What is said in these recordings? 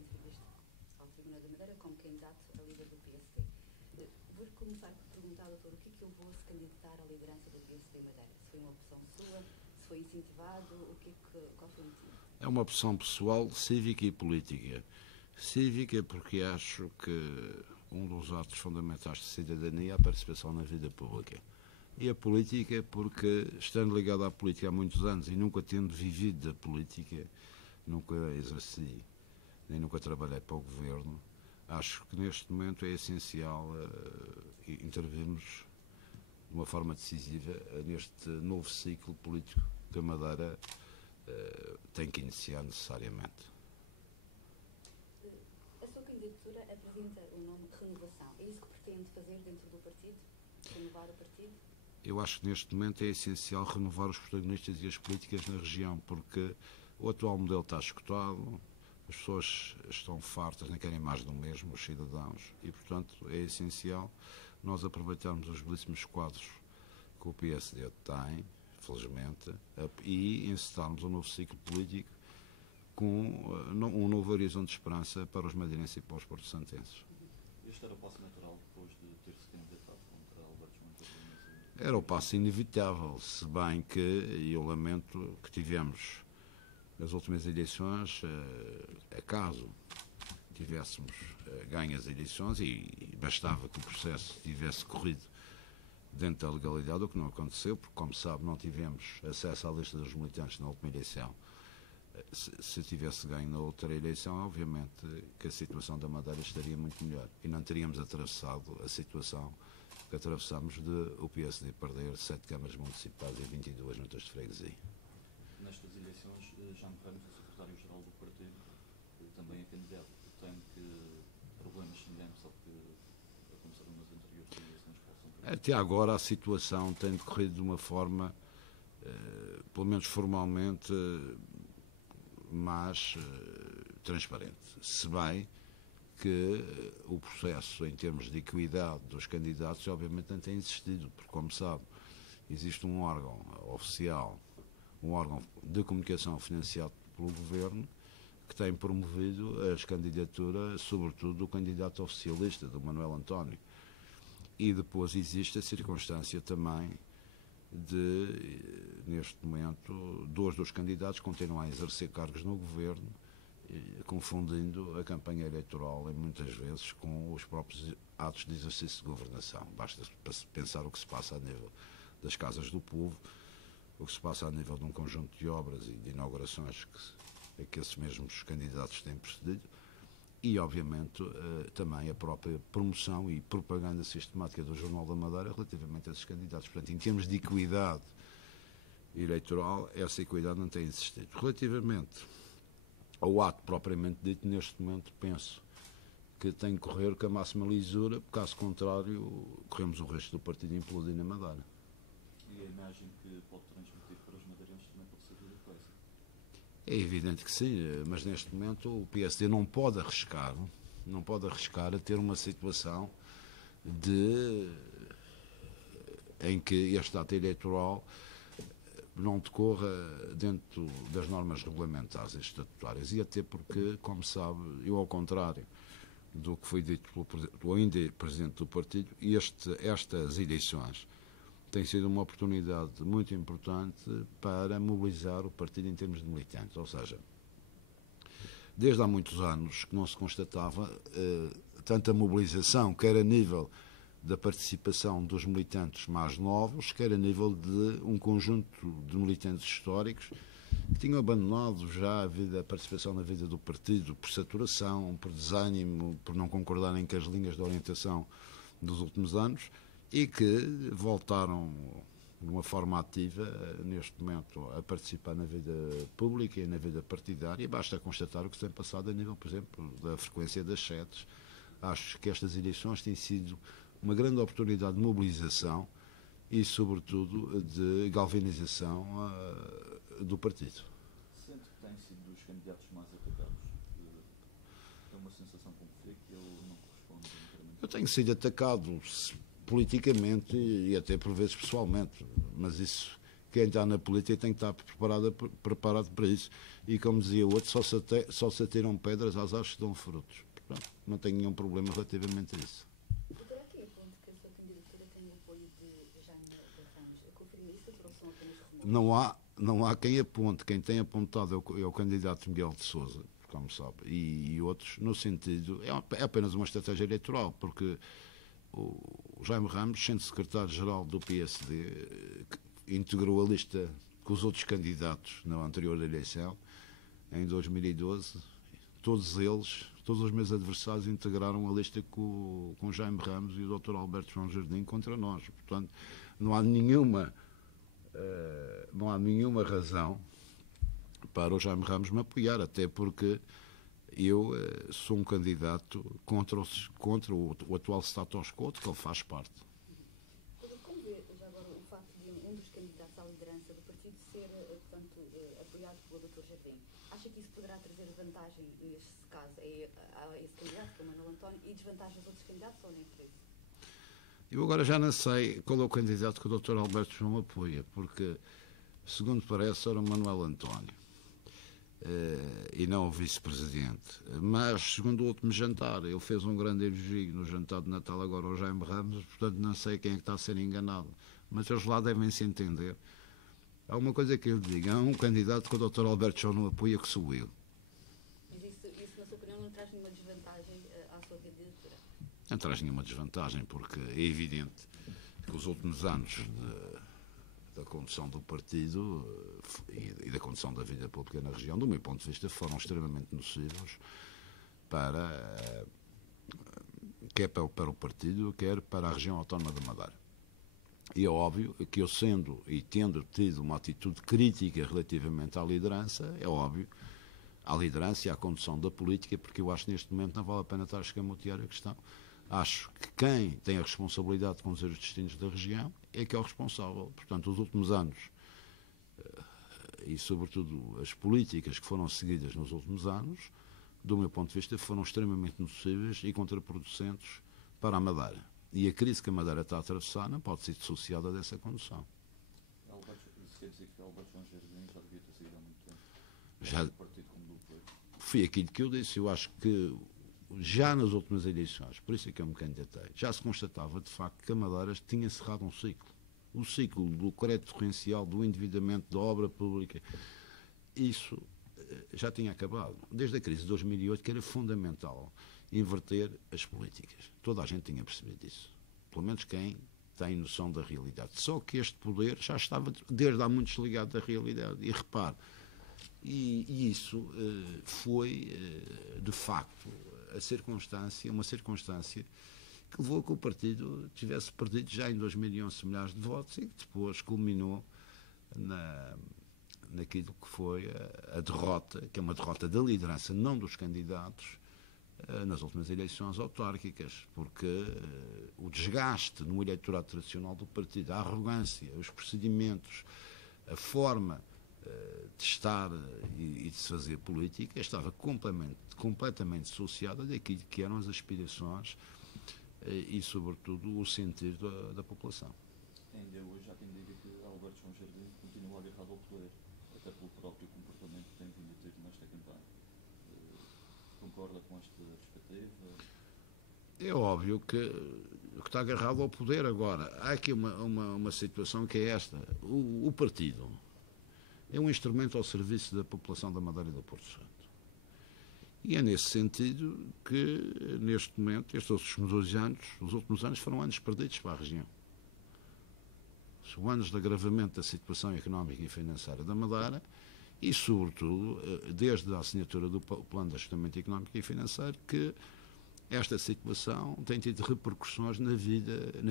entrevista ao Tribunal da Madeira como candidato a líder do PSD. Vou começar por perguntar, doutor, o que é que o levou a se candidatar à liderança do PSD Madeira? Se foi uma opção sua, se foi incentivado, qual foi o motivo? É uma opção pessoal, cívica e política. Cívica porque acho que um dos atos fundamentais de cidadania é a participação na vida pública. E a política porque, estando ligado à política há muitos anos e nunca tendo vivido da política, nunca exerci, nem nunca trabalhei para o governo, acho que neste momento é essencial intervirmos de uma forma decisiva neste novo ciclo político que a Madeira tem que iniciar necessariamente. A sua candidatura apresenta o nome Renovação. É isso que pretende fazer dentro do partido? Renovar o partido? Eu acho que neste momento é essencial renovar os protagonistas e as políticas na região, porque o atual modelo está esgotado, as pessoas estão fartas, nem querem mais do mesmo, os cidadãos, e portanto é essencial nós aproveitarmos os belíssimos quadros que o PSD tem, felizmente, e encetarmos um novo ciclo político com um novo horizonte de esperança para os madeirenses e para os porto-santenses. Este era o passo natural depois de ter-se candidatado contra Alberto João Coelho? Era o passo inevitável, se bem que eu lamento que tivemos nas últimas eleições, acaso tivéssemos ganho as eleições e bastava que o processo tivesse corrido dentro da legalidade, o que não aconteceu, porque, como sabe, não tivemos acesso à lista dos militantes na última eleição. Se tivesse ganho na outra eleição, obviamente que a situação da Madeira estaria muito melhor e não teríamos atravessado a situação que atravessamos de o PSD perder 7 câmaras municipais e 22 juntas de freguesia. Nestas eleições, Jean Ramos, o secretário-geral do partido, também é candidato. Tem que problemas semelhantes ao que aconteceram nas anteriores eleições? Até agora a situação tem decorrido de uma forma, pelo menos formalmente, mas transparente. Se bem que o processo, em termos de equidade dos candidatos, obviamente não tem existido, porque, como sabe, existe um órgão oficial, um órgão de comunicação financiado pelo Governo, que tem promovido as candidaturas, sobretudo do candidato oficialista, do Manuel António. E depois existe a circunstância também de, neste momento, 2 dos candidatos continuam a exercer cargos no Governo, confundindo a campanha eleitoral, muitas vezes, com os próprios atos de exercício de governação. Basta pensar o que se passa a nível das Casas do Povo, o que se passa a nível de um conjunto de obras e de inaugurações que esses mesmos candidatos têm precedido, e, obviamente, também a própria promoção e propaganda sistemática do Jornal da Madeira relativamente a esses candidatos. Portanto, em termos de equidade eleitoral, essa equidade não tem existido. Relativamente ao ato propriamente dito, neste momento, penso que tem que correr com a máxima lisura, porque, caso contrário, corremos o risco do partido implodir na Madeira. E a imagem que pode transmitir para os madeirenses também pode ser perigosa? É evidente que sim, mas neste momento o PSD não pode arriscar a ter uma situação em que este ato eleitoral não decorra dentro das normas regulamentares e estatutárias, e até porque, como sabe, eu, ao contrário do que foi dito pelo ainda Presidente do Partido, estas eleições têm sido uma oportunidade muito importante para mobilizar o partido em termos de militantes. Ou seja, desde há muitos anos que não se constatava tanta mobilização, quer a nível da participação dos militantes mais novos, quer a nível de um conjunto de militantes históricos que tinham abandonado já a participação na vida do partido por saturação, por desânimo, por não concordarem com as linhas de orientação dos últimos anos, e que voltaram de uma forma ativa, neste momento, a participar na vida pública e na vida partidária. Basta constatar o que se tem passado a nível, por exemplo, da frequência das sedes. Acho que estas eleições têm sido uma grande oportunidade de mobilização e, sobretudo, de galvanização do partido. Sente que tem sido dos candidatos mais atacados? Tem uma sensação como que ele não corresponde inteiramente? Eu tenho sido atacado politicamente e até por vezes pessoalmente, mas isso quem está na política tem que estar preparado para isso. E como dizia o outro, só se atiram pedras às árvores que dão frutos. Portanto, não tenho nenhum problema relativamente a isso. Doutor, há quem aponte que a sua candidatura tem o apoio de Jaime Ramos. Confirma isso ou são apenas rumores? Não há quem aponte. Quem tem apontado é o candidato Miguel de Sousa, como sabe, e outros, no sentido... É apenas uma estratégia eleitoral, porque o Jaime Ramos, sendo secretário-geral do PSD, integrou a lista com os outros candidatos na anterior eleição, em 2012. Todos os meus adversários integraram a lista com Jaime Ramos e o Dr. Alberto João Jardim contra nós. Portanto, não há nenhuma razão para o Jaime Ramos me apoiar, até porque eu sou um candidato contra o atual status quo que ele faz parte. Como vê já agora o facto de um dos candidatos à liderança do partido ser, portanto, apoiado pelo Dr. Jardim? Acha que isso poderá trazer vantagem, neste caso, a esse candidato, que é o Manuel António, e desvantagem aos outros candidatos, ou nem por isso? Eu agora já não sei qual é o candidato que o Dr. Alberto João apoia, porque, segundo parece, era o Manuel António. E não o vice-presidente. Mas, segundo o último jantar, ele fez um grande elogio no jantar de Natal agora ao Jaime Ramos, portanto não sei quem é que está a ser enganado. Mas eles lá devem se entender. Há uma coisa que eu digo, há um candidato que o Dr. Alberto João não apoia, que sou eu. Mas isso, na sua opinião, não traz nenhuma desvantagem à sua candidatura? Não traz nenhuma desvantagem, porque é evidente que os últimos anos da condução do partido e da condução da vida pública na região, do meu ponto de vista, foram extremamente nocivos quer para o partido, quer para a região autónoma da Madeira. E é óbvio que eu, sendo e tendo tido uma atitude crítica relativamente à liderança, é óbvio, à liderança e à condução da política, porque eu acho que neste momento não vale a pena estar a escamotear a questão. Acho que quem tem a responsabilidade de conduzir os destinos da região é que é o responsável. Portanto, os últimos anos e, sobretudo, as políticas que foram seguidas nos últimos anos, do meu ponto de vista, foram extremamente nocivas e contraproducentes para a Madeira. E a crise que a Madeira está a atravessar não pode ser dissociada dessa condução. Isso quer dizer que Alberto João Jardim já devia ter saído há muito tempo? Já do partido como do poder? Foi aquilo que eu disse. Eu acho que já nas últimas eleições, por isso é que eu me candidatei, já se constatava de facto que a Madeira tinha cerrado um ciclo. O ciclo do crédito torrencial, do endividamento, da obra pública, isso já tinha acabado. Desde a crise de 2008, que era fundamental inverter as políticas. Toda a gente tinha percebido isso. Pelo menos quem tem noção da realidade. Só que este poder já estava desde há muito desligado da realidade. E repare, e isso foi, de facto, uma circunstância que levou a que o partido tivesse perdido já em 2011 milhares de votos e que depois culminou naquilo que foi a derrota, que é uma derrota da liderança, não dos candidatos, nas últimas eleições autárquicas, porque o desgaste no eleitorado tradicional do partido, a arrogância, os procedimentos, a forma de estar e de se fazer política estava completamente dissociada daquilo que eram as aspirações e, sobretudo, o sentir da população. Ainda hoje há quem diga que Alberto João Jardim continua agarrado ao poder, até pelo próprio comportamento que tem vindo a ter nesta campanha. Concorda com esta perspectiva? É óbvio que está agarrado ao poder agora. Há aqui uma situação que é esta. O partido é um instrumento ao serviço da população da Madeira e do Porto Santo. E é nesse sentido que, neste momento, os últimos anos foram anos perdidos para a região. São anos de agravamento da situação económica e financeira da Madeira e, sobretudo, desde a assinatura do Plano de Ajustamento Económico e Financeiro, que esta situação tem tido repercussões na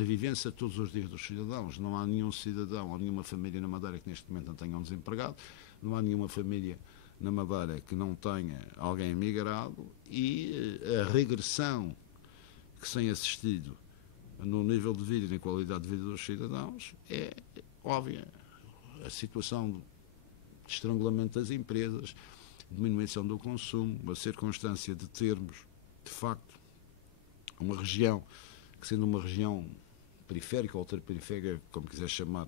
vivência de todos os dias dos cidadãos. Não há nenhum cidadão ou nenhuma família na Madeira que neste momento não tenha um desempregado, não há nenhuma família na Madeira que não tenha alguém emigrado e a regressão que se tem assistido no nível de vida e na qualidade de vida dos cidadãos é óbvia. A situação de estrangulamento das empresas, diminuição do consumo, a circunstância de termos, de facto, uma região que, sendo uma região periférica ou ultraperiférica, como quiser chamar,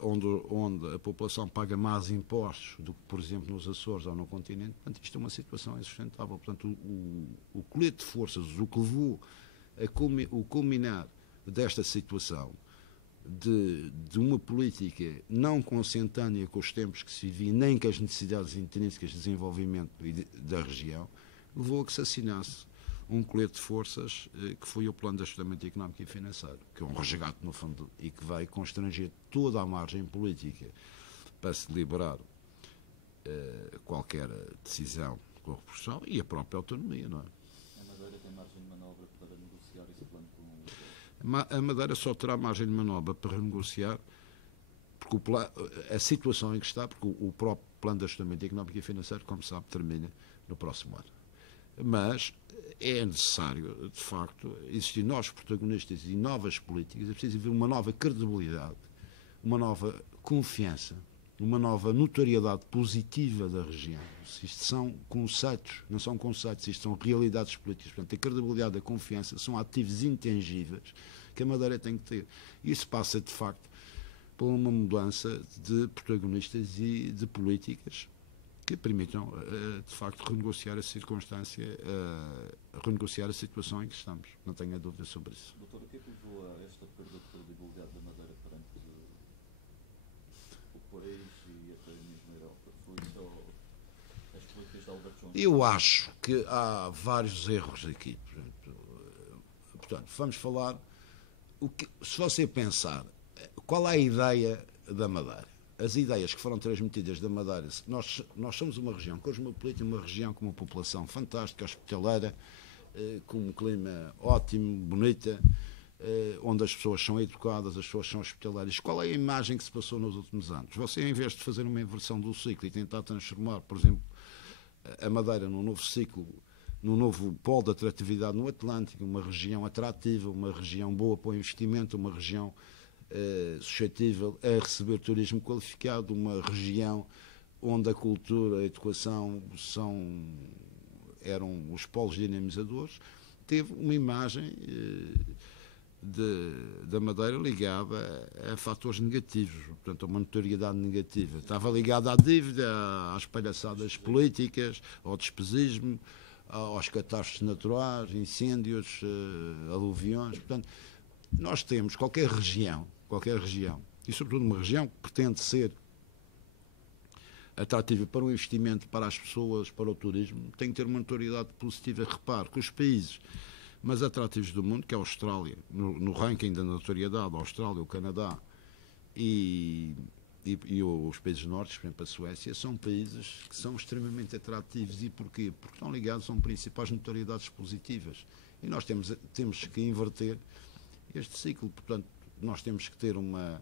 onde a população paga mais impostos do que, por exemplo, nos Açores ou no continente. Portanto, isto é uma situação insustentável. Portanto, o colete de forças, o que levou o culminar desta situação de uma política não consentânea com os tempos que se vivia, nem com as necessidades intrínsecas de desenvolvimento da região, levou a que se assinasse um colete de forças que foi o Plano de Ajustamento Económico e Financeiro, que é um resgate, no fundo, e que vai constranger toda a margem política para se liberar qualquer decisão de corrupção e a própria autonomia, não é? A Madeira tem margem de manobra para negociar esse plano com o A Madeira só terá margem de manobra para renegociar porque a situação em que está, porque o próprio Plano de Ajustamento Económico e Financeiro, como sabe, termina no próximo ano. Mas é necessário, de facto, existir novos protagonistas e novas políticas, é preciso haver uma nova credibilidade, uma nova confiança, uma nova notoriedade positiva da região. Isto são conceitos, não são conceitos, isto são realidades políticas. Portanto, a credibilidade e a confiança são ativos intangíveis que a Madeira tem que ter. Isso passa, de facto, por uma mudança de protagonistas e de políticas que permitam, de facto, renegociar a circunstância, renegociar a situação em que estamos. Não tenho a dúvida sobre isso. Doutor, o que é que levou a esta perda de credibilidade da Madeira perante o país e até mesmo a Europa? Foi só as políticas de Albert Jones? Eu acho que há vários erros aqui. Portanto, vamos falar... se você pensar, qual é a ideia da Madeira? As ideias que foram transmitidas da Madeira, nós somos uma região cosmopolita, uma região com uma população fantástica, hospitaleira, com um clima ótimo, bonita, onde as pessoas são educadas, as pessoas são hospitaleiras. Qual é a imagem que se passou nos últimos anos? Você, em vez de fazer uma inversão do ciclo e tentar transformar, por exemplo, a Madeira num novo ciclo, num novo polo de atratividade no Atlântico, uma região atrativa, uma região boa para o investimento, uma região suscetível a receber turismo qualificado, uma região onde a cultura, a educação eram os polos dinamizadores, teve uma imagem da Madeira ligada a fatores negativos, portanto, a uma notoriedade negativa. Estava ligada à dívida, às palhaçadas políticas, ao despesismo, aos catástrofes naturais, incêndios, aluviões. Portanto, nós temos qualquer região, e sobretudo uma região que pretende ser atrativa para o investimento, para as pessoas, para o turismo, tem que ter uma notoriedade positiva. Repare que os países mais atrativos do mundo, que é a Austrália, no ranking da notoriedade, a Austrália, o Canadá e os países nórdicos, por exemplo, a Suécia, são países que são extremamente atrativos. E porquê? Porque estão ligados a principais notoriedades positivas. E nós temos que inverter este ciclo. Portanto, nós temos que ter uma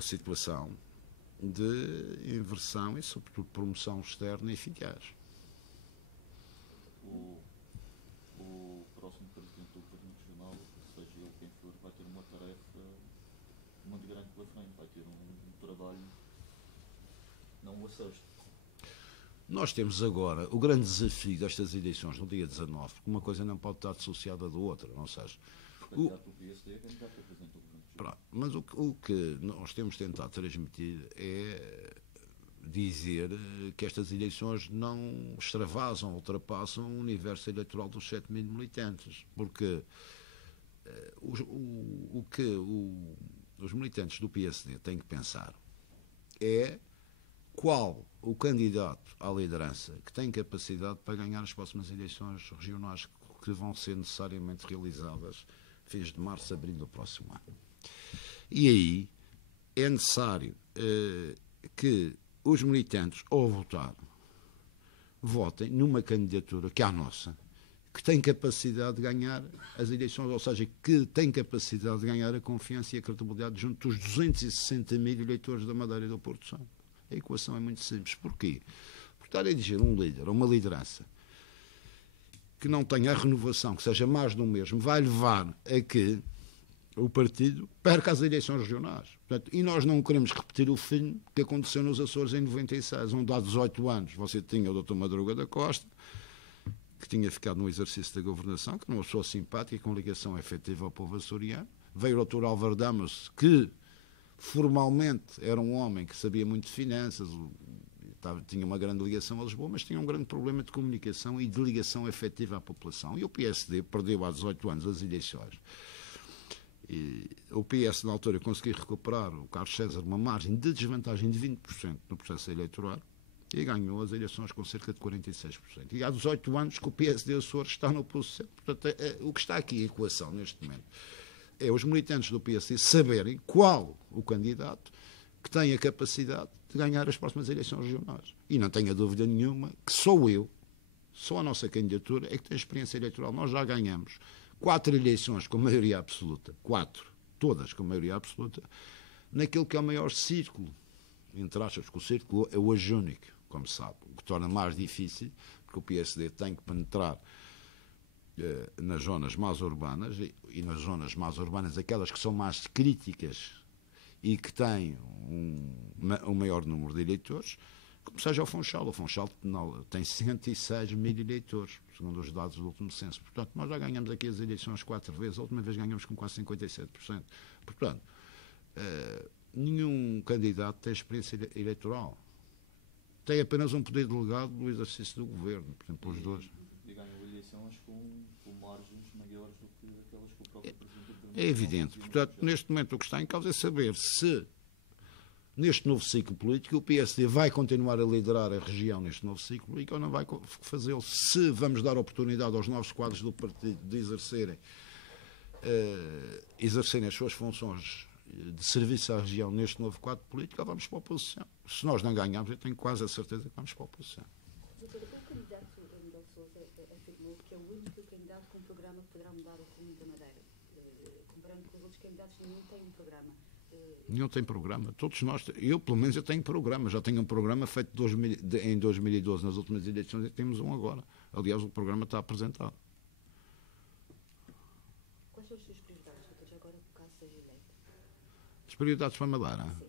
situação de inversão e, sobretudo, promoção externa eficaz. O próximo presidente do Governo Regional, seja ele quem for, vai ter uma tarefa muito grande pela frente, vai ter um trabalho não o acesto. Nós temos agora o grande desafio destas eleições no dia 19, porque uma coisa não pode estar dissociada da outra, não seja... Mas o que nós temos tentado transmitir é dizer que estas eleições não extravasam, ultrapassam o universo eleitoral dos 7 mil militantes, porque o que os militantes do PSD têm que pensar é qual o candidato à liderança que tem capacidade para ganhar as próximas eleições regionais que vão ser necessariamente realizadas fins de março, abril do próximo ano. E aí é necessário que os militantes, ao votar, votem numa candidatura que é a nossa, que tem capacidade de ganhar as eleições, ou seja, que tem capacidade de ganhar a confiança e a credibilidade junto dos 260 mil eleitores da Madeira e do Porto Santo. A equação é muito simples. Porquê? Porque estar a eleger um líder, uma liderança, que não tenha a renovação, que seja mais do mesmo, vai levar a que o partido perca as eleições regionais. Portanto, e nós não queremos repetir o fim que aconteceu nos Açores em 96, onde há 18 anos você tinha o Dr. Madruga da Costa, que tinha ficado no exercício da governação, que não é uma pessoa simpática, com ligação efetiva ao povo açoriano. Veio o Dr. Álvaro Damas, que Formalmente era um homem que sabia muito de finanças, tinha uma grande ligação a Lisboa, mas tinha um grande problema de comunicação e de ligação efetiva à população. E o PSD perdeu há 18 anos as eleições. E o PS, na altura, conseguiu recuperar o Carlos César uma margem de desvantagem de 20% no processo eleitoral e ganhou as eleições com cerca de 46%. E há 18 anos que o PSD Açores está na oposição. Portanto, o que está aqui em equação neste momento é os militantes do PSD saberem qual o candidato que tem a capacidade de ganhar as próximas eleições regionais. E não tenha dúvida nenhuma que só a nossa candidatura é que tem experiência eleitoral. Nós já ganhamos 4 eleições com maioria absoluta, 4, todas com maioria absoluta, naquilo que é o maior círculo, entre aspas, porque o círculo é hoje único, como se sabe, o que torna mais difícil, porque o PSD tem que penetrar nas zonas mais urbanas, e nas zonas mais urbanas aquelas que são mais críticas e que têm um maior número de eleitores, como seja o Funchal. O Funchal tem 106 mil eleitores, segundo os dados do último censo. Portanto, nós já ganhamos aqui as eleições 4 vezes, a última vez ganhamos com quase 57%. Portanto, nenhum candidato tem experiência eleitoral. Tem apenas um poder delegado do exercício do governo, por exemplo, os dois. E ganham eleições com margens maiores do que aquelas que o próprio Presidente do Governo. É evidente. Portanto, neste momento o que está em causa é saber se, neste novo ciclo político, o PSD vai continuar a liderar a região neste novo ciclo político ou não vai fazê-lo. Se vamos dar oportunidade aos novos quadros do partido de exercerem as suas funções de serviço à região neste novo quadro político, ou vamos para a oposição. Se nós não ganharmos, eu tenho quase a certeza que vamos para a oposição. Doutora, o candidato Miguel Sousa afirmou que é o único candidato com um programa que poderá mudar o rumo da Madeira. Comparando com os outros candidatos, nenhum tem um programa. Nenhum tem programa. Todos nós, eu pelo menos eu tenho programa. Já tenho um programa feito em 2012, nas últimas eleições, e temos um agora. Aliás, o programa está apresentado. Quais são as suas prioridades, doutor, já agora, caso seja eleito? As prioridades para Madeira? Sim.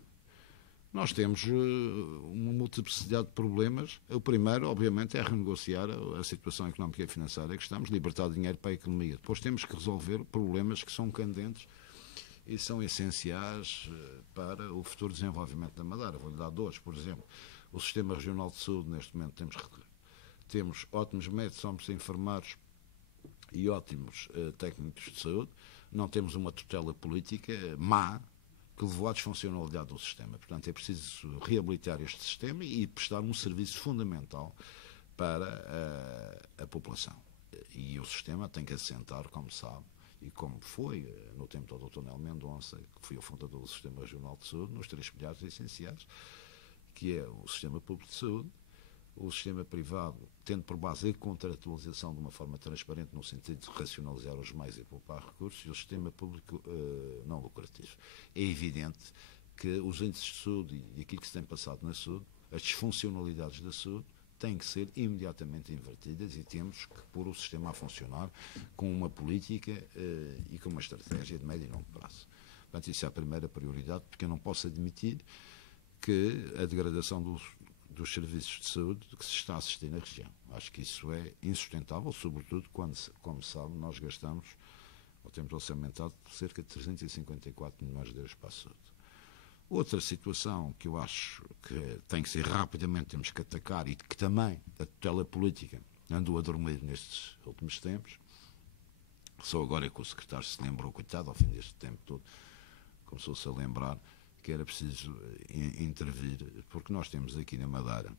Nós temos uma multiplicidade de problemas. O primeiro, obviamente, é renegociar a situação económica e financeira que estamos, libertar dinheiro para a economia. Depois temos que resolver problemas que são candentes e são essenciais para o futuro desenvolvimento da Madeira. Vou-lhe dar 2, por exemplo. O Sistema Regional de Saúde, neste momento, temos ótimos médicos, ótimos enfermeiros e ótimos técnicos de saúde. Não temos uma tutela política má que levou à disfuncionalidade do sistema. Portanto, é preciso reabilitar este sistema e prestar um serviço fundamental para a população. E o sistema tem que assentar, como sabe, e como foi no tempo do Dr. Nel Mendonça, que foi o fundador do Sistema Regional de Saúde, nos 3 pilares essenciais, que é o sistema público de saúde, o sistema privado, tendo por base a contratualização de uma forma transparente, no sentido de racionalizar os meios e poupar recursos, e o sistema público não lucrativo. É evidente que os índices de saúde e aquilo que se tem passado na saúde, as disfuncionalidades da saúde, têm que ser imediatamente invertidas e temos que pôr o sistema a funcionar com uma política e com uma estratégia de médio e longo prazo. Portanto, isso é a primeira prioridade, porque eu não posso admitir que a degradação dos serviços de saúde que se está a assistir na região. Acho que isso é insustentável, sobretudo quando, como sabe, nós gastamos, ou temos orçamentado, cerca de 354 milhões de euros para a saúde. Outra situação que eu acho que tem que ser rapidamente, temos que atacar, e que também a tutela política andou a dormir nestes últimos tempos, só agora é que o secretário se lembrou, coitado, ao fim deste tempo todo, começou-se a lembrar que era preciso intervir, porque nós temos aqui na Madeira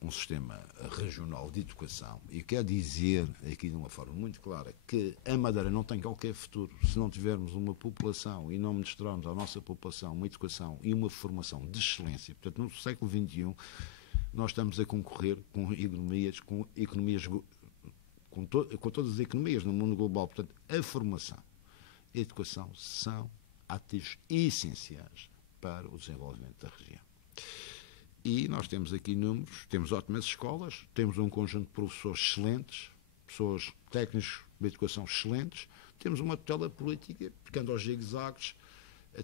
um sistema regional de educação, e quer dizer aqui de uma forma muito clara que a Madeira não tem qualquer futuro se não tivermos uma população e não ministrarmos à nossa população uma educação e uma formação de excelência. Portanto, no século XXI nós estamos a concorrer com todas as economias no mundo global. Portanto, a formação e a educação são ativos essenciais para o desenvolvimento da região. E nós temos aqui números, temos ótimas escolas, temos um conjunto de professores excelentes, pessoas técnicos de educação excelentes, temos uma tutela política, porque anda aos zigue-zagues,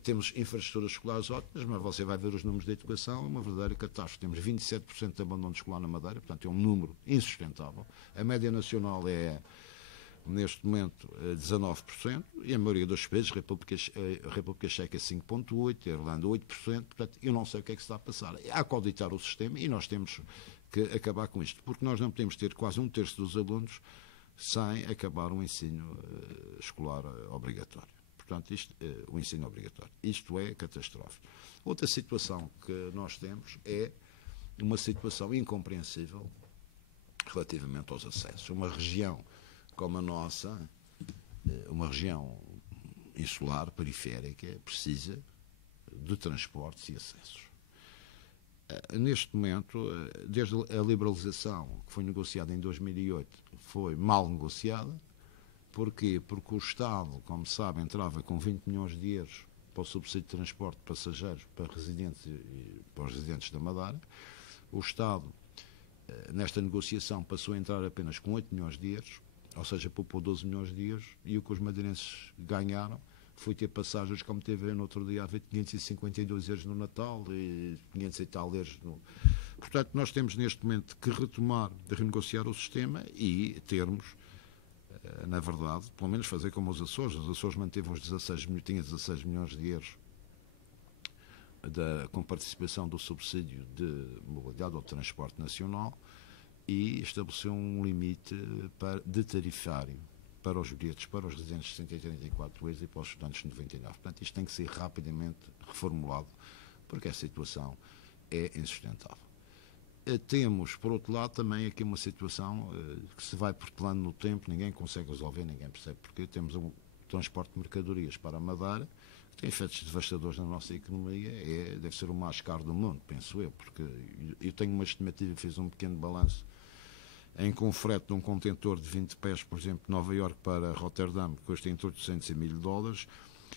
temos infraestruturas escolares ótimas, mas você vai ver os números de educação, é uma verdadeira catástrofe. Temos 27% de abandono escolar na Madeira, portanto é um número insustentável. A média nacional é neste momento 19%, e a maioria dos países, a República Checa 5,8%, a Irlanda 8%, portanto, eu não sei o que é que se está a passar. Há que auditar o sistema e nós temos que acabar com isto, porque nós não podemos ter quase 1/3 dos alunos sem acabar o ensino escolar obrigatório. Portanto, o ensino obrigatório. Isto é catastrófico. Outra situação que nós temos é uma situação incompreensível relativamente aos acessos. Uma região como a nossa, uma região insular, periférica, precisa de transportes e acessos. Neste momento, desde a liberalização que foi negociada em 2008, foi mal negociada. Porquê? Porque o Estado, como sabe, entrava com 20 milhões de euros para o subsídio de transporte de passageiros para residentes e para os residentes da Madeira. O Estado, nesta negociação, passou a entrar apenas com 8 milhões de euros, ou seja, poupou 12 milhões de euros, e o que os madeirenses ganharam foi ter passagens, como teve no outro dia, a ver 552 euros no Natal e 500 e tal euros no... Portanto, nós temos neste momento que retomar, de renegociar o sistema e termos, na verdade, pelo menos fazer como os Açores. Os Açores manteve os 16 milhões de euros com participação do subsídio de mobilidade ou de transporte nacional e estabeleceu um limite de tarifário para os bilhetes, para os residentes de 134 euros e para os estudantes de 99. Portanto, isto tem que ser rapidamente reformulado, porque a situação é insustentável. Temos, por outro lado, também aqui uma situação que se vai protelando no tempo, ninguém consegue resolver, ninguém percebe porquê. Temos um transporte de mercadorias para a Madeira, que tem efeitos devastadores na nossa economia, deve ser o mais caro do mundo, penso eu, porque eu tenho uma estimativa, fiz um pequeno balanço, em que um frete de um contentor de 20 pés, por exemplo, de Nova Iorque para Roterdão, custa entre 800 e $1.000,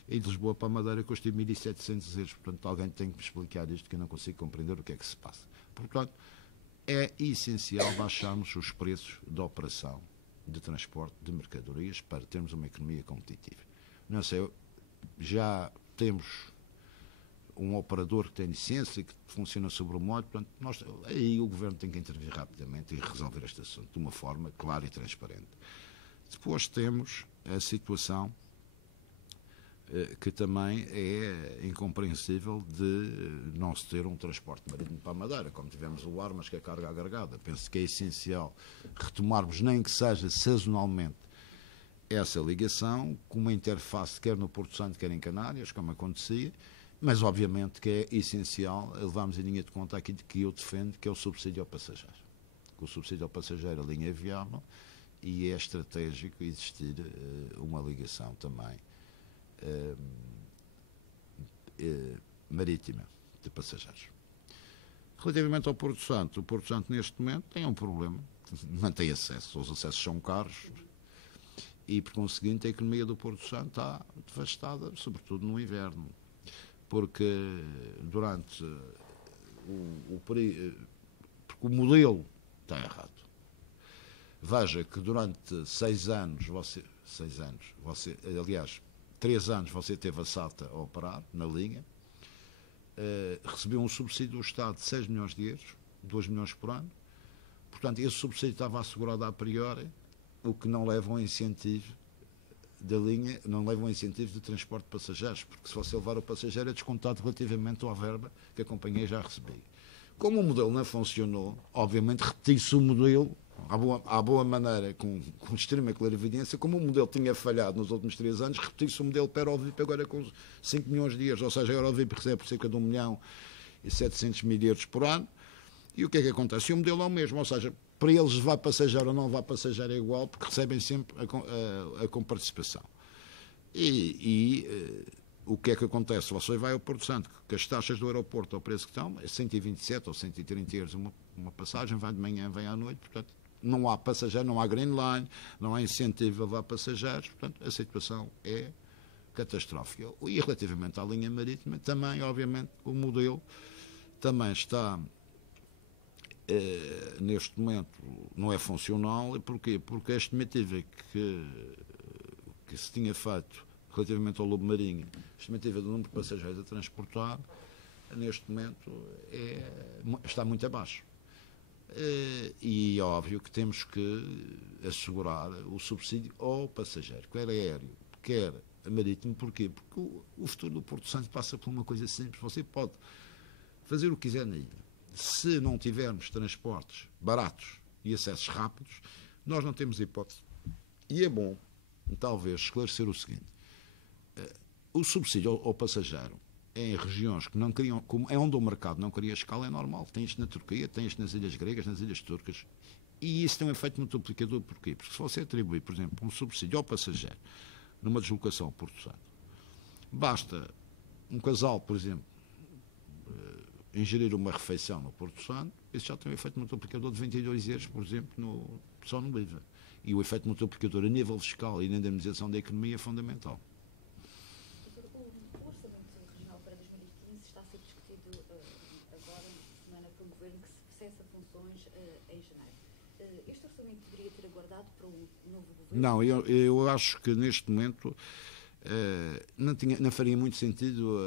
e de Lisboa para a Madeira custa 1.700 euros. Portanto, alguém tem que me explicar isto, que eu não consigo compreender o que é que se passa. Portanto, é essencial baixarmos os preços da operação de transporte de mercadorias para termos uma economia competitiva. Não sei, já temos um operador que tem licença e que funciona sobre o modo, portanto, aí o Governo tem que intervir rapidamente e resolver este assunto de uma forma clara e transparente. Depois temos a situação que também é incompreensível de não se ter um transporte marítimo para a Madeira, como tivemos o ar, mas que é carga agregada. Penso que é essencial retomarmos, nem que seja sazonalmente, essa ligação, com uma interface quer no Porto Santo, quer em Canárias, como acontecia, mas obviamente que é essencial levarmos em linha de conta aquilo que eu defendo, que é o subsídio ao passageiro. O subsídio ao passageiro, a linha é viável e é estratégico existir uma ligação também marítima de passageiros. Relativamente ao Porto Santo, o Porto Santo neste momento tem um problema, não tem acesso, os acessos são caros e por conseguinte a economia do Porto Santo está devastada, sobretudo no inverno, porque durante porque o modelo está errado. Veja que durante 3 anos você teve a SATA a operar na linha, recebeu um subsídio do Estado de 6 milhões de euros, 2 milhões por ano. Portanto, esse subsídio estava assegurado a priori, o que não leva a um incentivo da linha, não leva a um incentivo de transporte de passageiros, porque se você levar o passageiro é descontado relativamente à verba que a companhia já recebia. Como o modelo não funcionou, obviamente repetiu-se o modelo à boa maneira, com extrema clarividência, como o modelo tinha falhado nos últimos 3 anos, repetiu-se o modelo para a Eurovip agora com 5 milhões de euros, ou seja, a Eurovip recebe cerca de 1.700.000 euros por ano, e o que é que acontece? E o modelo é o mesmo, ou seja, para eles levar passageiro ou não levar passageiro é igual, porque recebem sempre a comparticipação. O que é que acontece? Você vai ao Porto Santo, que as taxas do aeroporto ao preço que estão, é 127 ou 130 euros uma passagem, vai de manhã, vem à noite, portanto, não há passageiro, não há green line, não há incentivo a levar passageiros, portanto, a situação é catastrófica. E relativamente à linha marítima, também, obviamente, o modelo também está, neste momento, não é funcional. E porquê? Porque a estimativa que se tinha feito relativamente ao lobo marinho, a estimativa do número de passageiros a transportar, neste momento, está muito abaixo. E é óbvio que temos que assegurar o subsídio ao passageiro, quer aéreo, quer marítimo. Porquê? Porque o futuro do Porto Santo passa por uma coisa simples. Você pode fazer o que quiser na ilha. Se não tivermos transportes baratos e acessos rápidos, nós não temos hipótese. E é bom, talvez, esclarecer o seguinte. O subsídio ao passageiro em regiões que não queriam, como é onde o mercado não queria escala, é normal. Tem isto na Turquia, tem isto nas ilhas gregas, nas ilhas turcas. E isso tem um efeito multiplicador. Porquê? Porque se você atribuir, por exemplo, um subsídio ao passageiro numa deslocação ao Porto Santo, basta um casal, por exemplo, ingerir uma refeição no Porto Santo, isso já tem um efeito multiplicador de 22 euros, por exemplo, só no IVA. E o efeito multiplicador a nível fiscal e na indemnização da economia é fundamental. O Orçamento Regional para 2015 está a ser discutido agora, nesta semana, pelo Governo, que se cessa funções em janeiro. Este orçamento deveria ter aguardado para um novo Governo? Não, eu acho que neste momento não faria muito sentido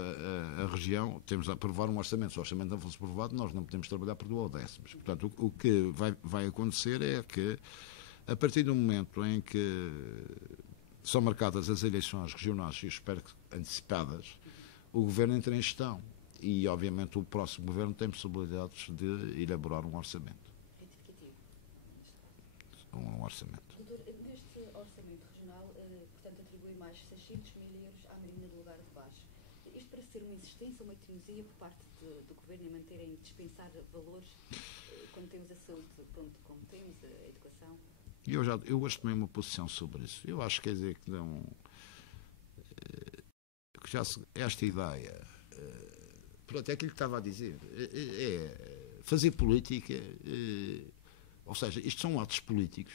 a região. Temos a aprovar um orçamento. Se o orçamento não fosse aprovado, nós não podemos trabalhar por duodécimos. Portanto, o que vai acontecer é que, a partir do momento em que são marcadas as eleições regionais, e espero que antecipadas, o Governo entra em gestão. E, obviamente, o próximo Governo tem possibilidades de elaborar um orçamento. Retificativo. Um orçamento. Doutor, neste orçamento regional, portanto, atribui mais 600 mil euros à Marina do Lugar de Baixo. Isto para ser uma insistência, uma teimosia por parte do Governo em manterem, dispensar valores quando temos a saúde, pronto, como temos, a educação? Eu hoje tomei uma posição sobre isso. Eu acho que quer dizer que não. Que já esta ideia. Pronto, é aquilo que estava a dizer. É fazer política. Ou seja, isto são atos políticos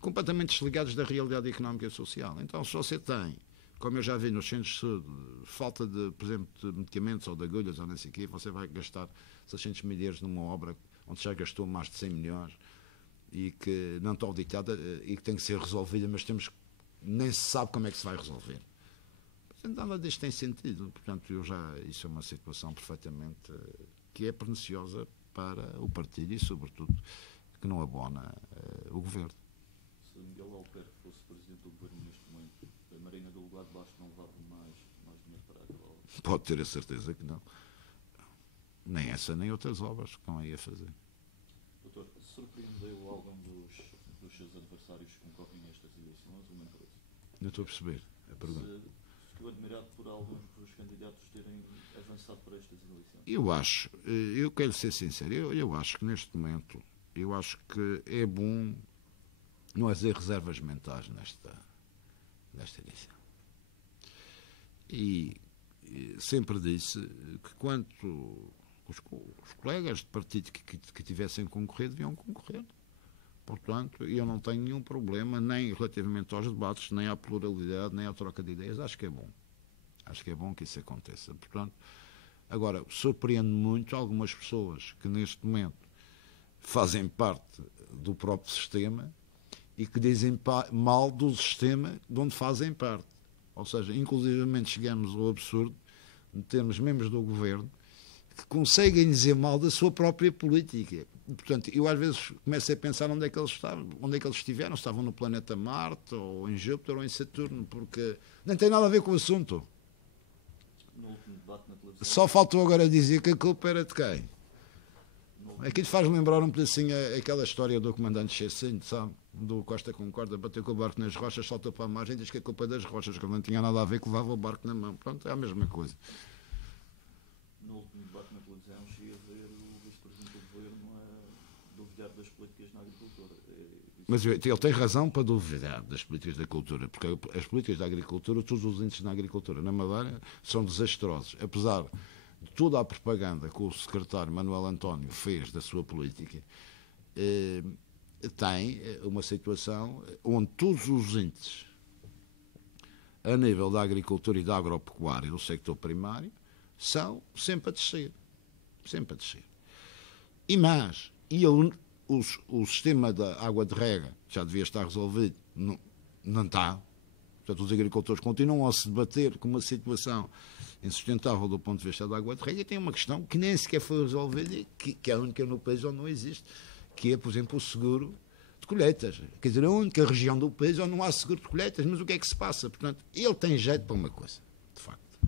completamente desligados da realidade económica e social. Então, se você tem, como eu já vi nos centros de saúde, falta de, por exemplo, de medicamentos ou de agulhas ou não sei o quê, você vai gastar 600 mil euros numa obra onde já gastou mais de 100 milhões e que não está auditada e que tem que ser resolvida, mas nem se sabe como é que se vai resolver. Portanto, nada disto tem sentido. Portanto, isso é uma situação perfeitamente que é perniciosa para o partido e, sobretudo, que não abona o Governo. Se Miguel Albuquerque fosse Presidente do Governo neste momento, a Marina do Lugar de Baixo não levava mais dinheiro para aquela obra? Pode ter a certeza que não. Nem essa, nem outras obras que estão aí a fazer. Doutor, surpreendeu algum dos seus adversários que concorrem a estas eleições ou nem por isso? Não estou a perceber a pergunta. Ficou admirado por alguns dos candidatos terem avançado para estas eleições? Eu quero ser sincero, eu acho que neste momento, eu acho que é bom não fazer reservas mentais nesta eleição. E sempre disse que quanto os colegas de partido que tivessem concorrido, deviam concorrer. Portanto, eu não tenho nenhum problema, nem relativamente aos debates, nem à pluralidade, nem à troca de ideias. Acho que é bom. Acho que é bom que isso aconteça. Portanto, agora, surpreende muito algumas pessoas que neste momento fazem parte do próprio sistema e que dizem mal do sistema de onde fazem parte. Ou seja, inclusivamente chegamos ao absurdo de termos membros do governo que conseguem dizer mal da sua própria política. Portanto, eu às vezes começo a pensar onde é que eles estavam, onde é que eles estiveram, estavam no planeta Marte, ou em Júpiter, ou em Saturno, porque não tem nada a ver com o assunto. No último debate na televisão... Só faltou agora dizer que a culpa era de quem? Aquilo faz lembrar um pedacinho aquela história do comandante Chessinho, sabe? Do Costa Concorda, bateu com o barco nas rochas, saltou para a margem e diz que a culpa é das rochas, que ele não tinha nada a ver, que levava o barco na mão. Pronto, é a mesma coisa. No último debate na televisão, cheguei a ver o vice-presidente do governo a duvidar das políticas na agricultura. Mas ele tem razão para duvidar das políticas da cultura, porque as políticas da agricultura, todos os índices na agricultura, na Madeira, são desastrosos. Apesar de toda a propaganda que o secretário Manuel António fez da sua política, tem uma situação onde todos os índices, a nível da agricultura e da agropecuária, do sector primário, são sempre a descer. Sempre a descer. E mais, o sistema da água de rega já devia estar resolvido. Não está. Portanto, os agricultores continuam a se debater com uma situação insustentável do ponto de vista da água de rega, e tem uma questão que nem sequer foi resolvida, que é a única no país onde não existe, que é, por exemplo, o seguro de colheitas. Quer dizer, a única região do país onde não há seguro de colheitas. Mas o que é que se passa? Portanto, ele tem jeito para uma coisa, de facto,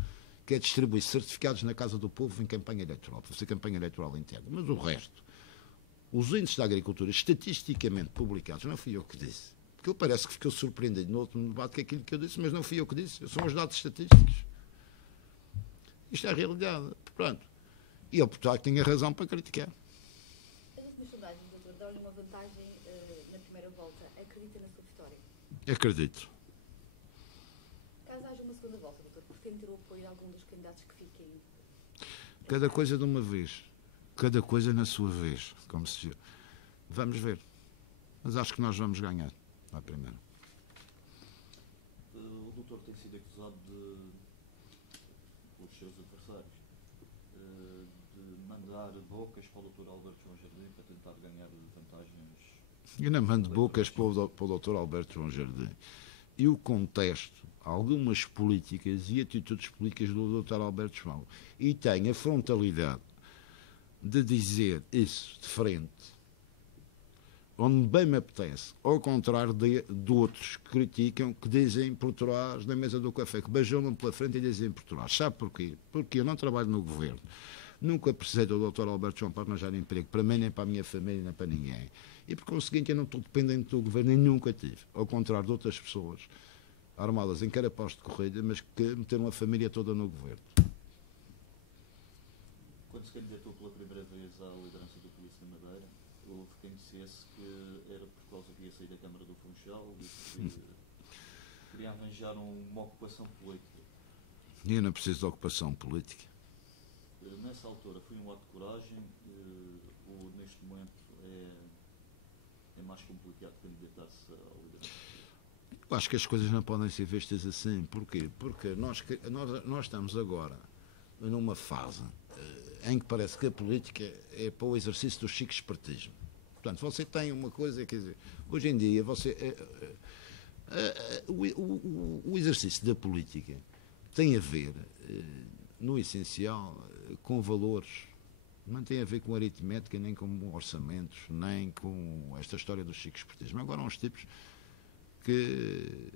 que é distribuir certificados na Casa do Povo em campanha eleitoral, para fazer campanha eleitoral interna. Mas o resto, os índices da agricultura estatisticamente publicados, não fui eu que disse, porque ele parece que ficou surpreendido no último debate que é aquilo que eu disse, mas não fui eu que disse, são os dados estatísticos. Isto é a realidade. Portanto, e ele, portanto, tinha razão para criticar. As últimas sondagens, doutor, dão-lhe uma vantagem na primeira volta. Acredita na sua vitória? Acredito. Caso haja uma segunda volta, doutor, pretende ter o apoio de algum dos candidatos que fiquem? Cada coisa de uma vez. Cada coisa na sua vez, como se diz. Vamos ver. Mas acho que nós vamos ganhar na primeira. O doutor tem sido acusado pelos seus adversários de mandar bocas para o doutor Alberto João Jardim para tentar ganhar vantagens. Eu não mando bocas para o doutor Alberto João Jardim. Eu contesto algumas políticas e atitudes políticas do doutor Alberto João. E tenho a frontalidade de dizer isso de frente, onde bem me apetece, ao contrário de outros que criticam, que dizem por trás da mesa do café, que beijam-me pela frente e dizem por trás. Sabe porquê? Porque eu não trabalho no governo. Nunca precisei do Dr. Alberto João para arranjar emprego, para mim, nem para a minha família, nem para ninguém. E por conseguinte eu não estou dependente do governo e nunca tive. Ao contrário de outras pessoas armadas em carapós de corrida, mas que meteram a família toda no governo. Quando se candidatou pela primeira vez à liderança do Polícia da Madeira, houve quem dissesse que era por causa que ia sair da Câmara do Funchal e que queria arranjar uma ocupação política. E eu não preciso de ocupação política. Nessa altura foi um ato de coragem ou neste momento é mais complicado candidatar-se à liderança? Eu acho que as coisas não podem ser vistas assim. Porquê? Porque nós estamos agora numa fase em que parece que a política é para o exercício do chique espertismo. Portanto, você tem uma coisa, quer dizer, hoje em dia o exercício da política tem a ver, no essencial, com valores. Não tem a ver com aritmética, nem com orçamentos, nem com esta história do chique espertismo. Agora há uns tipos que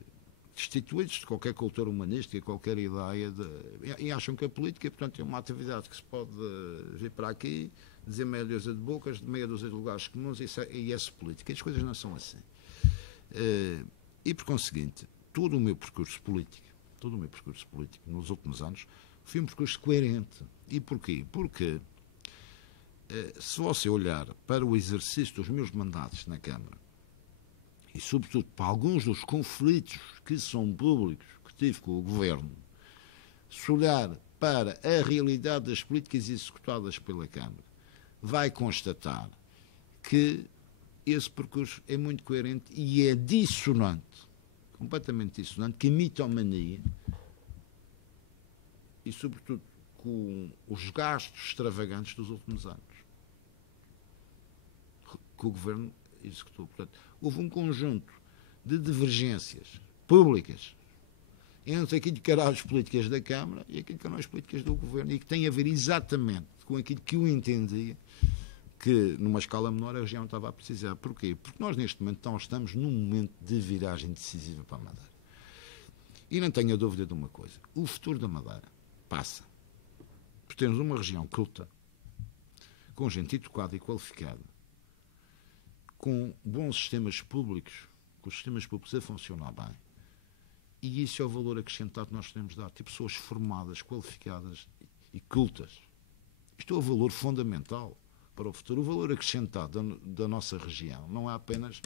destituídos de qualquer cultura humanística, qualquer ideia, e acham que a política, portanto, é uma atividade que se pode vir para aqui, dizer meia dúzia de bocas, meia dúzia de lugares comuns, e essa política. As coisas não são assim. E, por conseguinte, todo o meu percurso político nos últimos anos foi um percurso coerente. E porquê? Porque, se você olhar para o exercício dos meus mandatos na Câmara, e sobretudo para alguns dos conflitos que são públicos que tive com o Governo, se olhar para a realidade das políticas executadas pela Câmara, vai constatar que esse percurso é muito coerente e é dissonante, completamente dissonante, com a mitomania e, sobretudo, com os gastos extravagantes dos últimos anos que o Governo executou. Portanto, houve um conjunto de divergências públicas entre aquilo que eram as políticas da Câmara e aquilo que eram as políticas do Governo, e que tem a ver exatamente com aquilo que eu entendia que, numa escala menor, a região estava a precisar. Porquê? Porque nós, neste momento, estamos num momento de viragem decisiva para a Madeira. E não tenho a dúvida de uma coisa. O futuro da Madeira passa por termos uma região culta, com gente educada e qualificada, com bons sistemas públicos, com os sistemas públicos a funcionar bem. E isso é o valor acrescentado que nós temos de dar. Tipo, pessoas formadas, qualificadas e cultas. Isto é o valor fundamental para o futuro. O valor acrescentado da nossa região não é apenas...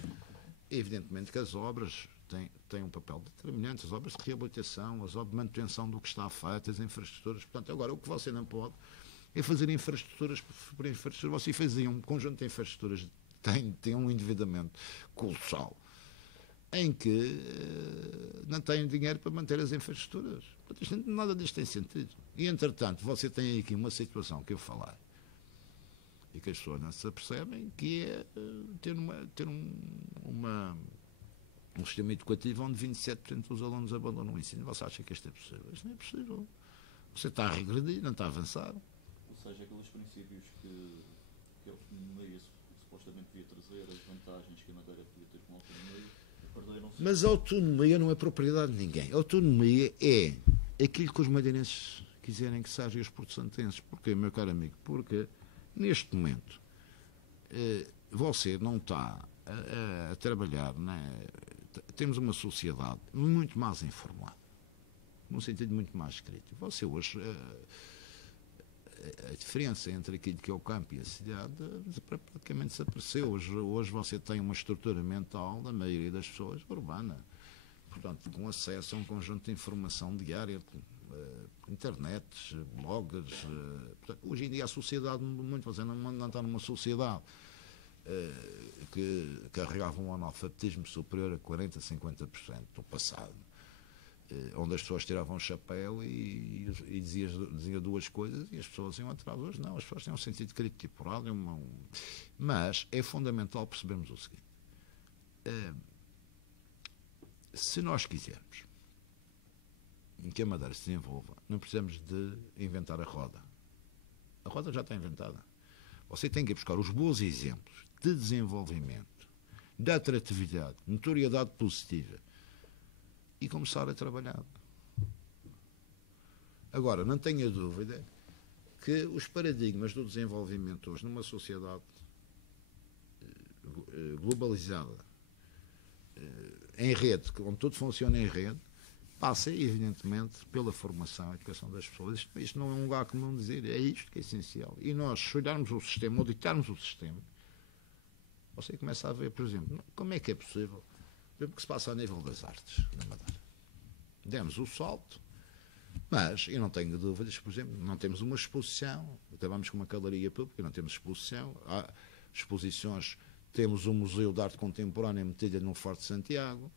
Evidentemente que as obras têm um papel determinante, as obras de reabilitação, as obras de manutenção do que está feito, as infraestruturas. Portanto, agora, o que você não pode é fazer infraestruturas por infraestrutura. Você fazia um conjunto de infraestruturas, tem um endividamento colossal, em que não tem dinheiro para manter as infraestruturas. Portanto, nada disto tem sentido. E, entretanto, você tem aqui uma situação que eu falei, e que as pessoas não se apercebem, que é ter uma um sistema educativo onde 27% dos alunos abandonam o ensino. Você acha que isto é possível? Isto não é possível. Você está a regredir, não está a avançar. Ou seja, aqueles princípios que a autonomia supostamente devia trazer, as vantagens que a Madeira podia ter com a autonomia, perderam-se. Mas a autonomia não é propriedade de ninguém. A autonomia é aquilo que os madeirenses quiserem que seja, e os porto-santenses. Porquê, meu caro amigo? Porque, neste momento, você não está a trabalhar, né? Temos uma sociedade muito mais informada, num sentido muito mais crítico. Você hoje, a diferença entre aquilo que é o campo e a cidade praticamente desapareceu. Hoje você tem uma estrutura mental da maioria das pessoas urbana, portanto, com acesso a um conjunto de informação diária, internets, blogs. Portanto, hoje em dia a sociedade, muito você não está numa sociedade que carregava um analfabetismo superior a 40%, 50% do passado, onde as pessoas tiravam o chapéu e dizia duas coisas e as pessoas iam atrás. Hoje não, as pessoas têm um sentido crítico apurado, mas é fundamental percebermos o seguinte: se nós quisermos que a Madeira se desenvolva, não precisamos de inventar a roda. A roda já está inventada. Você tem que ir buscar os bons exemplos de desenvolvimento, de atratividade, notoriedade positiva e começar a trabalhar. Agora, não tenha dúvida que os paradigmas do desenvolvimento hoje numa sociedade globalizada, em rede, onde tudo funciona em rede, passa, evidentemente, pela formação e educação das pessoas. Isto não é um lugar comum dizer, é isto que é essencial. E nós, se olharmos o sistema, auditarmos o sistema, você começa a ver, por exemplo, como é que é possível, ver o que se passa a nível das artes na Madeira. Demos o salto, mas eu não tenho dúvidas, por exemplo, não temos uma exposição, acabamos com uma galeria pública, não temos exposição, há exposições, temos um Museu de Arte Contemporânea metido no Forte de Santiago,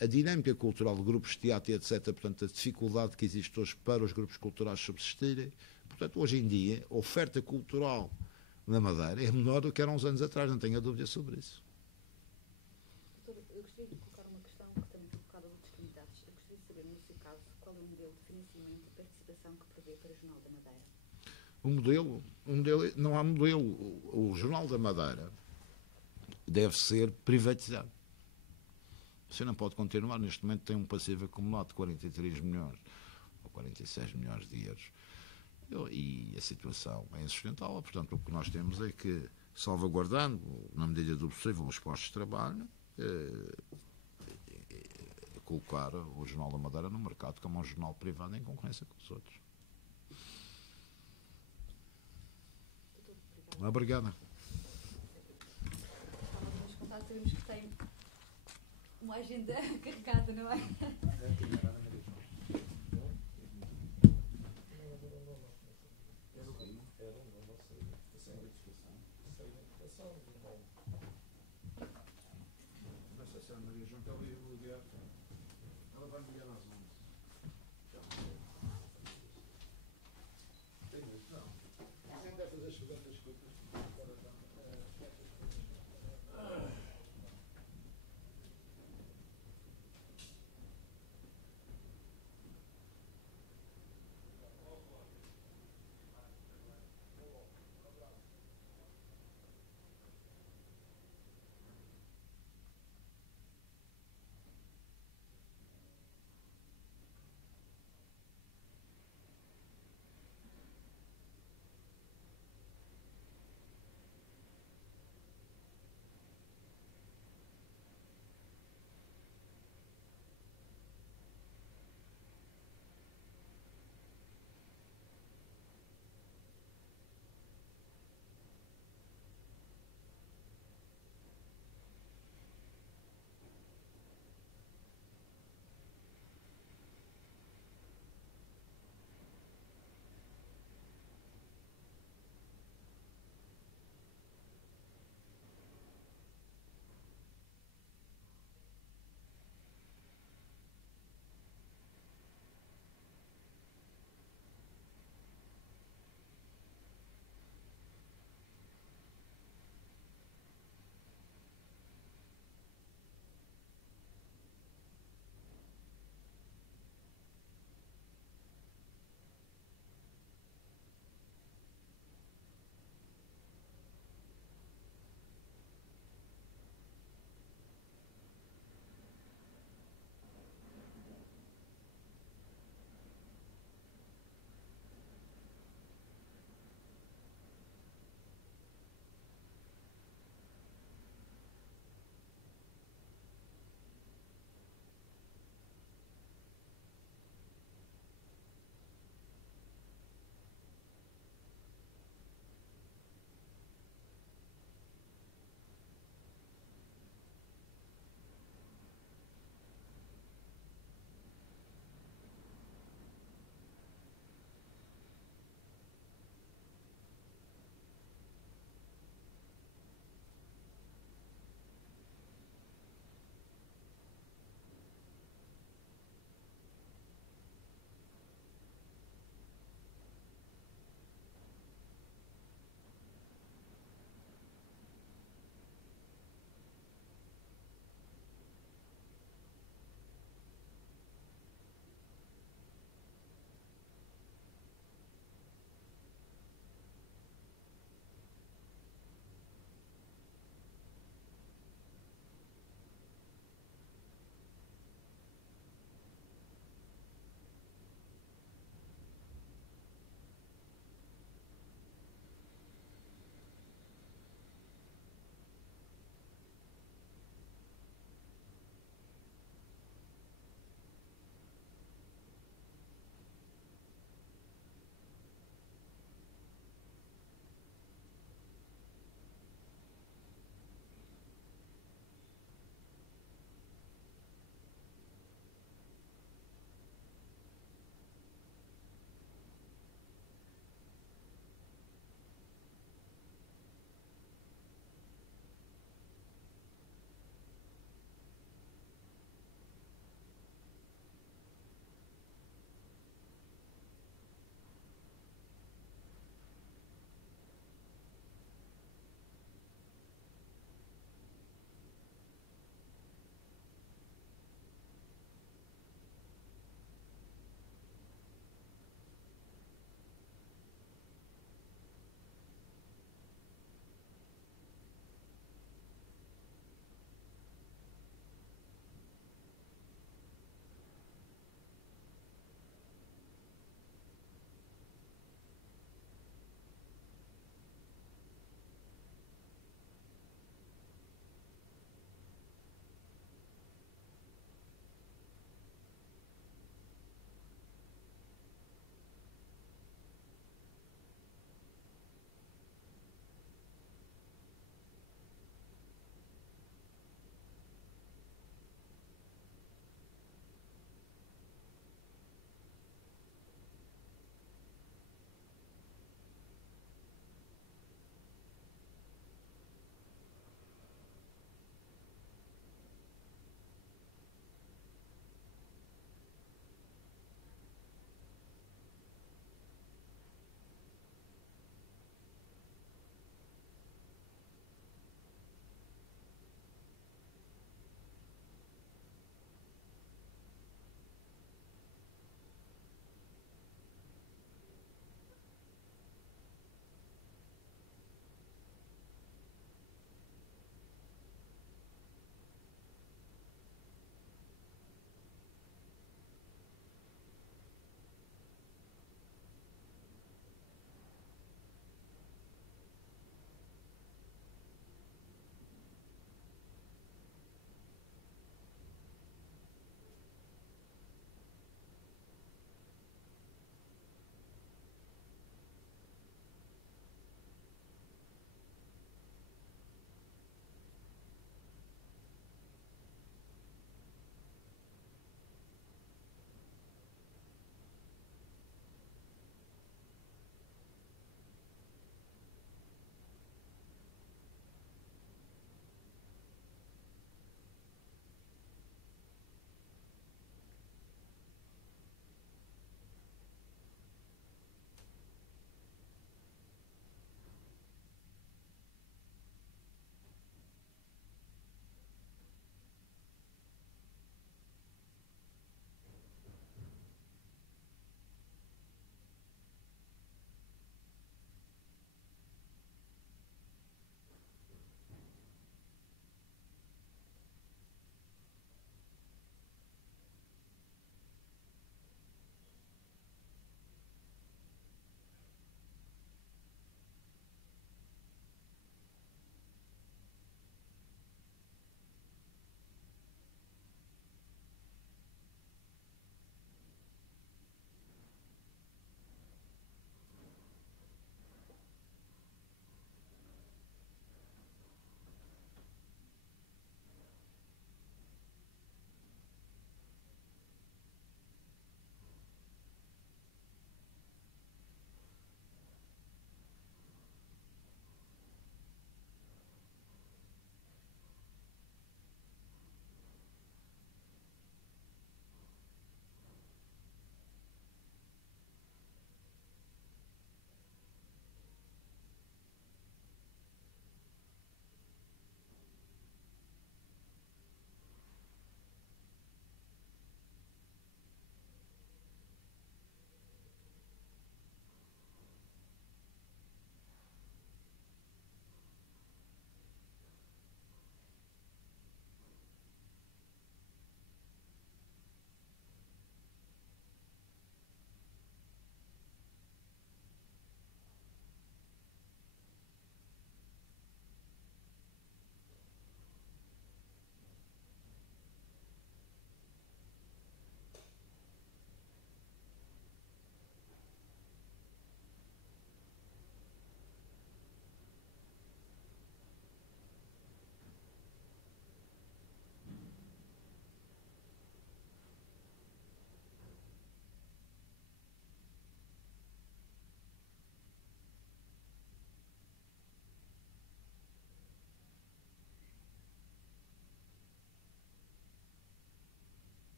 a dinâmica cultural de grupos de teatro, etc., portanto, a dificuldade que existe hoje para os grupos culturais subsistirem. Portanto, hoje em dia, a oferta cultural na Madeira é menor do que era uns anos atrás, não tenho dúvida sobre isso. Doutor, eu gostaria de colocar uma questão que também foi colocada a outros candidatos. Eu gostaria de saber, no seu caso, qual é o modelo de financiamento e participação que prevê para o Jornal da Madeira? O modelo, não há modelo. O Jornal da Madeira deve ser privatizado. Você não pode continuar, neste momento tem um passivo acumulado de 43 milhões ou 46 milhões de euros. E a situação é insustentável. Portanto, o que nós temos é que, salvaguardando, na medida do possível, os postos de trabalho, colocar o Jornal da Madeira no mercado como um jornal privado em concorrência com os outros. Obrigada. Nos contatos sabemos que tem uma agenda carregada, não é? Ela vai me ligar às 11. Não. Quem deve fazer as perguntas curtas?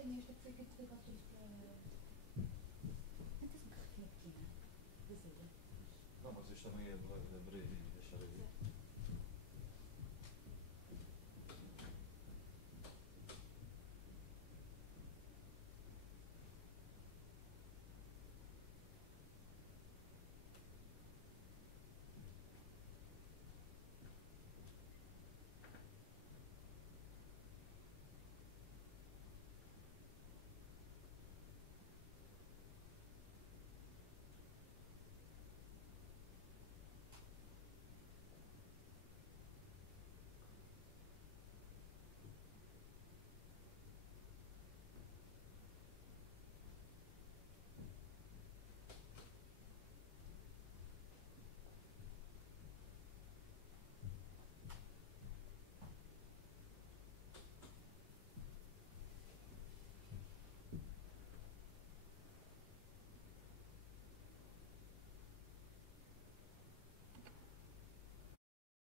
tenho esta que foi que explicar tudo para. Metes uma garrafinha pequena, vazia. Não, mas isto também é abrir e deixar aí.